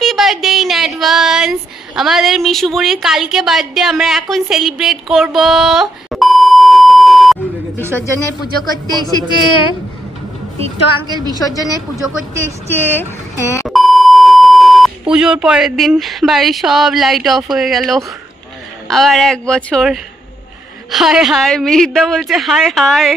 Happy birthday in advance. আমাদের মিশু বুড়ির কালকে বার্থডে, আমরা এখন সেলিব্রেট করব। বিসর্জনের পুজো করতে এসেছে টিটো আঙ্কেল, বিসর্জনের পুজো করতে এসেছে। হ্যাঁ, পুজোর পরের দিন বাড়ির সব লাইট অফ হয়ে গেল। আবার 1 বছর। হায় হায়, মিহিরদা বলছে hi hi.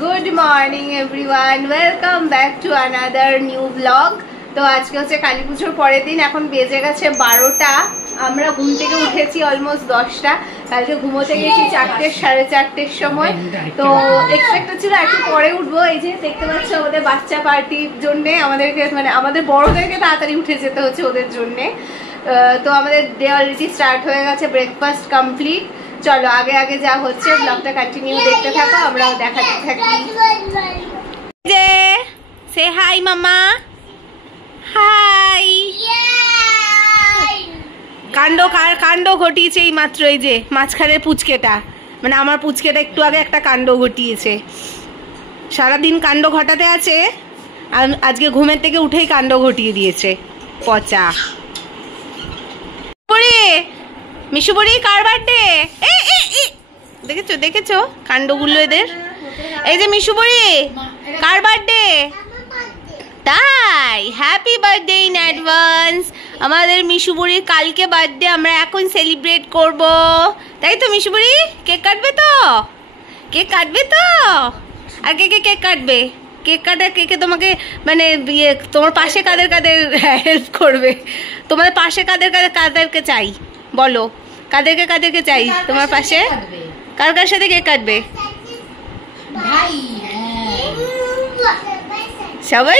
Good morning everyone, welcome back to another new blog. তো আজকে হচ্ছে কালী পুজোর পরের দিন, এখন বেজে গেছে 12টা। আমরা ঘুম থেকে উঠেছি অলমোস্ট 10টা। কালকে ঘুমোতে গেছি 4টে, 4:30-র সময়। তো এক্সপেক্ট ছিল একটু পরে উঠবো। এই যে দেখতে পাচ্ছ আমাদের বাচ্চা পার্টির জন্যে আমাদেরকে, মানে আমাদের বড়দেরকে তাড়াতাড়ি উঠে যেতে হচ্ছে ওদের জন্যে। তো আমাদের ডে অলরেডি স্টার্ট হয়ে গেছে, ব্রেকফাস্ট কমপ্লিট। চলো আগে আগে যা হচ্ছে ব্লগটা কন্টিনিউ দেখতে থাকো, আমরাও দেখাতে থাকি। যে সে হাই মামা, হাই। কাণ্ড ঘটিয়েছে এই মাত্র, এই যে মাঝখানের পুচকেটা, মানে আমার পুচকেটা একটু আগে একটা কাণ্ড ঘটিয়েছে। সারাদিন কাণ্ড ঘটাতে আছে, আর আজকে ঘুমের থেকে উঠেই কাণ্ড ঘটিয়ে দিয়েছে পচা। মিশু বুড়ি কার বার্থডে? দেখেছো দেখেছো কাণ্ডগুলো এদের। এই যে মিশু বুড়ি কার বার্থডে? তাই হ্যাপি বার্থডে ইন অ্যাডভান্স। আমাদের মিশু বুড়ির কালকে বার্থডে, আমরা এখন সেলিব্রেট করব। তাই তো মিশু বুড়ি? কেক কাটবে তো? কেক কাটবে তো? আর কে কে কেক কাটবে? কেক কাটা, কেকে তোমাকে মানে তোমার পাশে কাদের কাদের হেল্প করবে? তোমাদের পাশে কাদেরকে চাই বলো? কাদেরকে চাই তোমার পাশে? কার কার সাথে কেক কাটবে? সবাই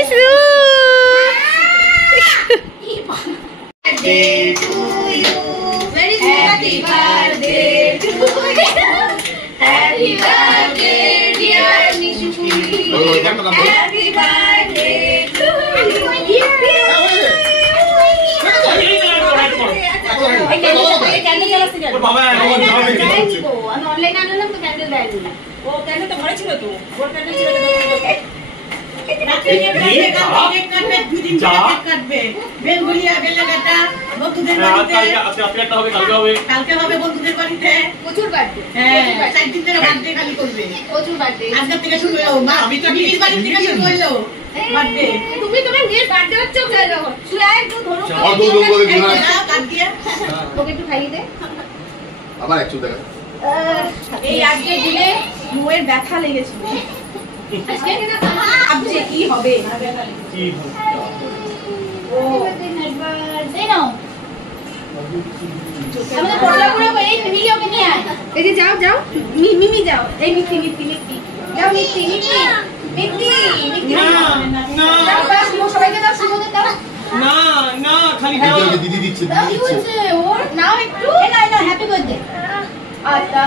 ব্যথা লেগেছিল। কি হবে এই যে যাও যাও মিমি যাও, এই মিথি মিথি মিথি যাও, মিথি মিথি মিথি মিথি সবাইকে দাও, শুভদের দাও। না না খালি দাও, দিদি দিচ্ছে কি বলছে ওর? নাও একটু, না না হ্যাপি বার্থডে। আচ্ছা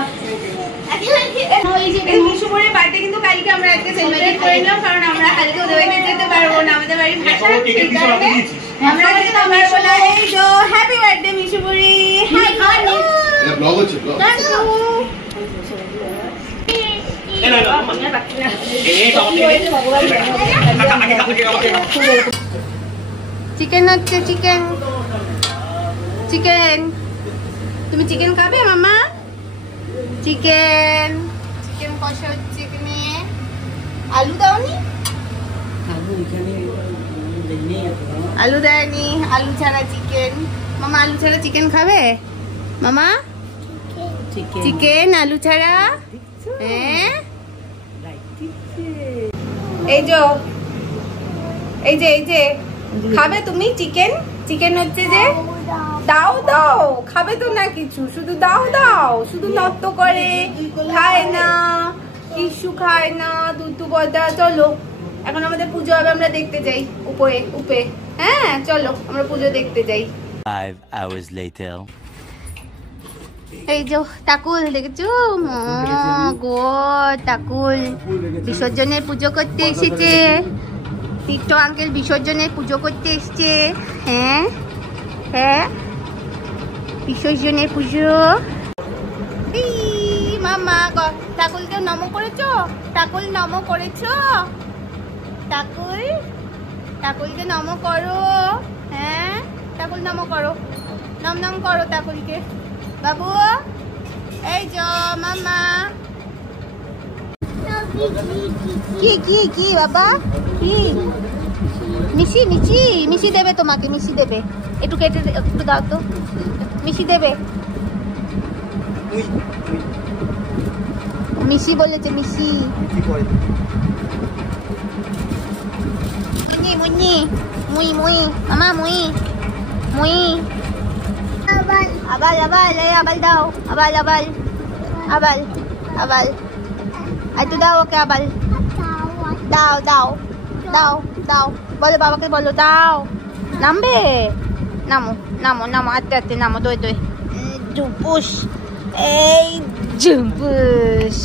এই মিশু বুড়ির বার্থডে কিন্তু কালকে আমরা আজকে সেলিব্রেট করে নিলাম, কারণ আমরা কালকে ওদের বাড়িতে যেতে পারবো না, আমাদের বাড়ি ভাষা। সেই কারণে আমরা কিন্তু আমার বলা এই তো হ্যাপি বার্থডে মিশু বুড়ি। এটা ব্লগ হচ্ছে, ব্লগ। চিকেন হচ্ছে, চিকেন চিকেন। তুমি চিকেন খাবে মামা? চিকেন চিকেন কষা হচ্ছে এখানে। আলু দাওনি? আলু দেয়নি, আলু ছাড়া চিকেন। মামা আলু ছাড়া চিকেন খাবে মামা? চিকেন আলু ছাড়া? হ্যাঁ এই যে এই যে এই যে খাবে তুমি চিকেন? চিকেন হচ্ছে যে দাও দাও, খাবে তো না কিছু, শুধু দাও দাও, শুধু নত্য করে, খায় না কিছু, খায় না দুধু বদা। চলো এখন আমাদের পুজো হবে, আমরা দেখতে যাই উপরে উপরে। হ্যাঁ চলো আমরা পুজো দেখতে যাই। 5 hours later. এই যে তাকুল দেখেছো গো, তাকুল বিসর্জনের পুজো করতে এসেছে। টিটো আঙ্কেল বিসর্জনের পুজো করতে এসছে। হ্যাঁ হ্যাঁ বিসর্জনের পুজো। মামা ঠাকুরকে নমো করেছো? ঠাকুর নমো করেছো? ঠাকুরকে নমো করো। হ্যাঁ ঠাকুর নমো করো, নম নম করো ঠাকুরকে। বাবু এই যো মামা। কি বাবা কি? মিশি দেবে তোমাকে, মিশি দেবে। একটু কেটে একটু দাও তো, মিশি দেবে। মিশি বলেছে, মিশি। মুই মামা মুই আবাল দাও, আবাল একটু দাও ওকে, আবাল দাও বলো বাবাকে, বলো দাও। নামবে? নামো আস্তে নামো, দই জুপুস, এই জুপুস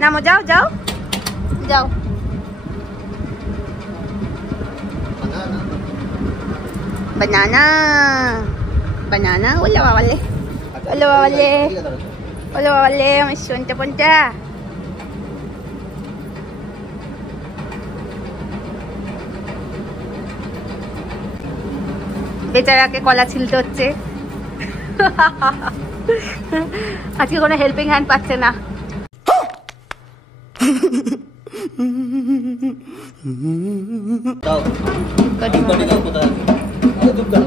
নামো, যাও banana hola babale, আমার সোনটা পনটা। বেচারাকে কলা ছিলতে হচ্ছে। আজকে কোনো হেল্পিং হ্যান্ড পাচ্ছে না।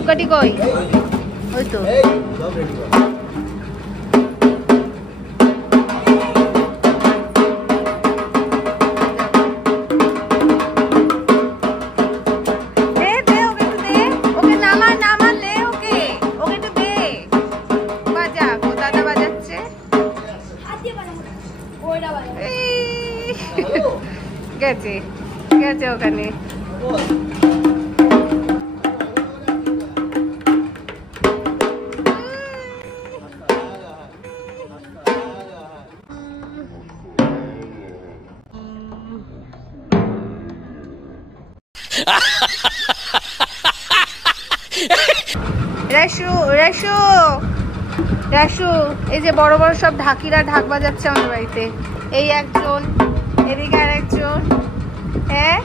কটি কই? ওই তো গেছে ওখানে। রাসু এই যে বড় বড় সব ঢাকিরা ঢাক বাজাচ্ছে আমাদের বাড়িতে। এই একজন, এদিকে আর একজন। হ্যাঁ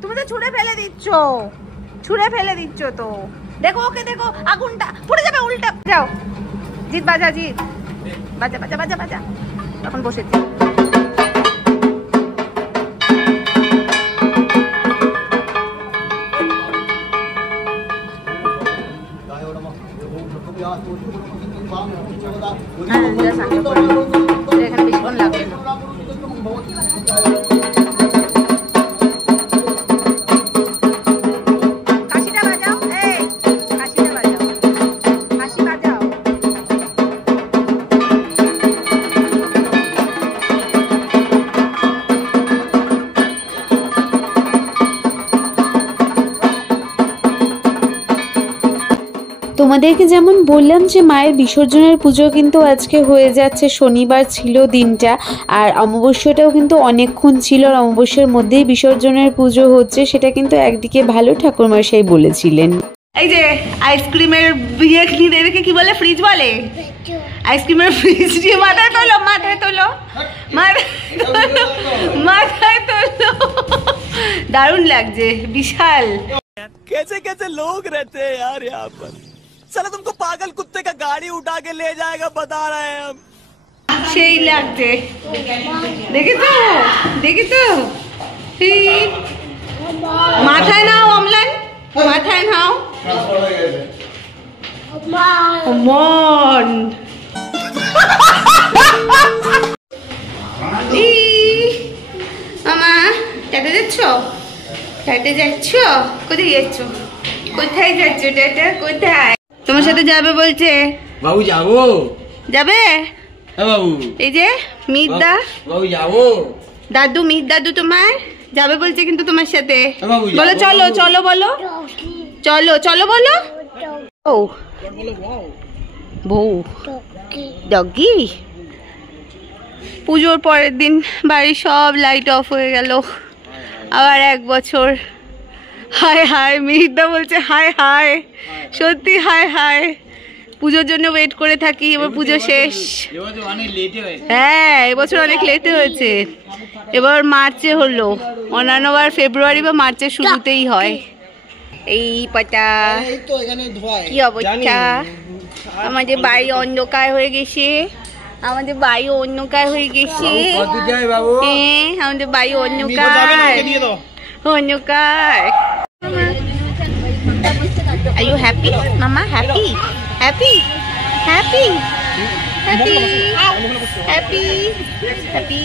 তুমি তো ছুঁড়ে ফেলে দিচ্ছ তো। দেখো ওকে, দেখো আগুনটা পড়ে যাবে, উল্টা যাও। জিৎ বাজা, বাজা এখন বসেছি। এখানে বেশিক্ষণ লাগবে না। কাশিটা বাজাও, কাশি বাজাও। তোমাদেরকে যেমন বললাম যে মায়ের বিসর্জনের পুজো কিন্তু আজকে হয়ে যাচ্ছে, শনিবার ছিল দিনটা, আর অমাবস্যাটাও কিন্তু অনেকক্ষণ ছিল, আর অমাবস্যার মধ্যেই বিসর্জনের পুজো হচ্ছে, সেটা কিন্তু একদিকে ভালো ঠাকুরমশাই বলেছিলেন। এই যে আইসক্রিমের বিয়ে কিনে রেখে কি বলে, ফ্রিজ বলে, আইসক্রিমের ফ্রিজ দিয়ে মাথায় তোলো। দারুণ লাগছে, বিশাল। कैसे कैसे लोग रहते हैं यार यहाँ पर। साला तुमको पागल कुत्ते का गाड़ी उठा के ले जाएगा, बता रहे हैं हम। সেই লাগছে, দেখি তো মাথায় নাও অমলান, মাথায় নাও। মন মামা টাটা যাচ্ছ? কোথায় যাচ্ছ টাটা? কোথায়? তোমার সাথে যাবে বলছে। बाबू जाओ। যাবে? बाबू এই যে মিদদা, बाबू जाओ। দাদু, দাদু তোমার যাবে বলছে কিন্তু তোমার সাথে। বাবু বলো চলো বলো, চলো বলো। ও বউ ডগি। পুজোর পরের দিন বাড়ির সব লাইট অফ হয়ে গেল, আবার 1 বছর। হায় হায়, মিহিরদা বলছে হায় হায়, সত্যি হায় হায়। পুজোর জন্য ওয়েট করে থাকি, এবার পুজো শেষ। হ্যাঁ, এবছর অনেক লেটে হয়েছে। এবার মার্চে হলো, অন্যান্য বার ফেব্রুয়ারি বা মার্চের শুরুতেই হয়। এই পাটা কি অবস্থা, আমাদের বাড়ি অন্ধকার হয়ে গেছে, আমাদের বাড়ি অন্ধকার হয়ে গেছে। হ্যাঁ, আমাদের বাড়ি অন্ধকার অন্ধকার। Are you happy, Mama? Happy? Happy? Happy? Happy? Happy? Happy?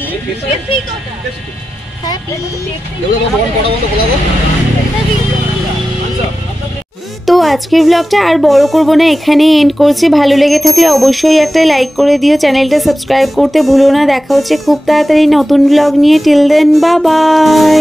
তো আজকের ব্লগটা আর বড় করব না, এখানেই এন্ড করছি। ভালো লেগে থাকলে অবশ্যই একটা লাইক করে দিও, চ্যানেলটা সাবস্ক্রাইব করতে ভুলো না। দেখা হচ্ছে খুব তাড়াতাড়ি নতুন ব্লগ নিয়ে। Till then, bye by.